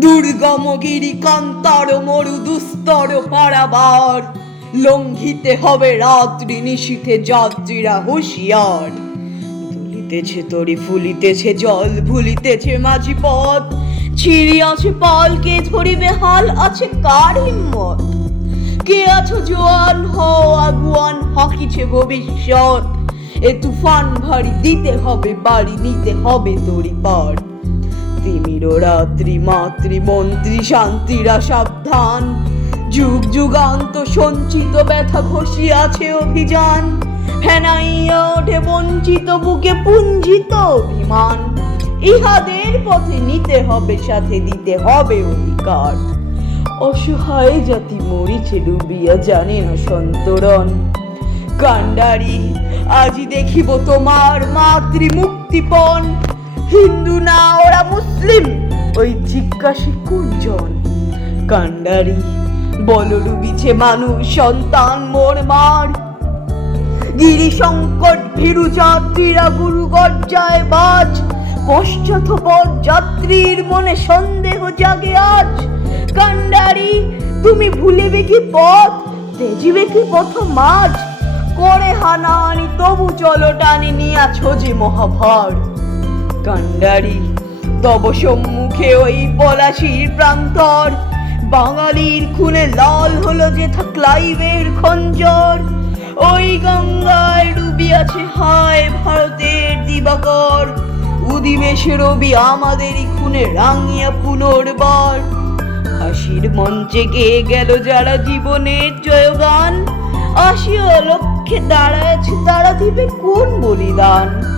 দুর্গমগিরি কান্তর মরু দুস্তর পারাবার। লঙ্ঘিতে হবে রাত্রি, নিশীথে যাত্রীরা হুঁশিয়ার। দুলিতেছে তরি, ফুলিতেছে জল, ভুলিতেছে মাঝি পথ। ছিড়িয়াছে পালকে ধরিবে হাল, আছে কার হিম্মত? কে আছো জোয়ান হও আগুয়ান, হাকিছে ভবিষ্যৎ? এ তুফান ভারী, দিতে হবে বাড়ি, নিতে হবে তরি পার। তিমির শান্তিরা সাবধান। যুগ যুগান্ত সঞ্চিত ব্যথা ঘষিয়াছে অভিযান। ফেনাইয়া ওঠে বঞ্চিত বুকে পুঞ্জিত অভিমান। ইহাদের পথে নিতে হবে, সাথে দিতে হবে অধিকার। অসহায় জাতি মরিছে, ডুবিয়া জানে না সন্তরণ। কান্ডারি আজি দেখিব তোমার মাতৃ মুক্তিপণ হিন্দু না, ওরা মুসলিম। ওই জিজ্ঞাসে কোনজন কান্ডারি বল ডুবিছে মানুষ, সন্তান, মোর মার। গিরি সংকট ভীরু যাত্রীরা গুরু গর্জায় বাজ। পশ্চাৎপদ যাত্রীর মনে সন্দেহ জাগে আজ। কান্ডারি তুমি ভুলিবে কি পথ? তেজিবে কি পথ মাঝ? করে হানাহানি, তবু চলো টানি নিয়াছো যে মহাভার। কান্ডারি তব সম্মুখে ওই পলাশির প্রান্তর। বাঙালির খুনে লাল হলো যে ক্লাইভের খঞ্জর। ওই গঙ্গায় ডুবি আছে হায় ভারতের দিবাকর। উদিবেশে রবি আমাদেরই খুনে রাঙিয়া পুনর্বার। হাসির মঞ্চে গেয়ে গেল যারা জীবনের জয়গান। আসিও লক্ষ্যে দাঁড়ায়ছে তারা দিবে কোন বলিদান?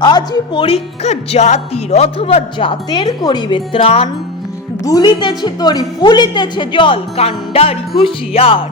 আজি পরীক্ষা জাতির অথবা জাতের করিবে ত্রাণ। দুলিতেছে তরি ফুলিতেছে জল কান্ডারি হুঁশিয়ার।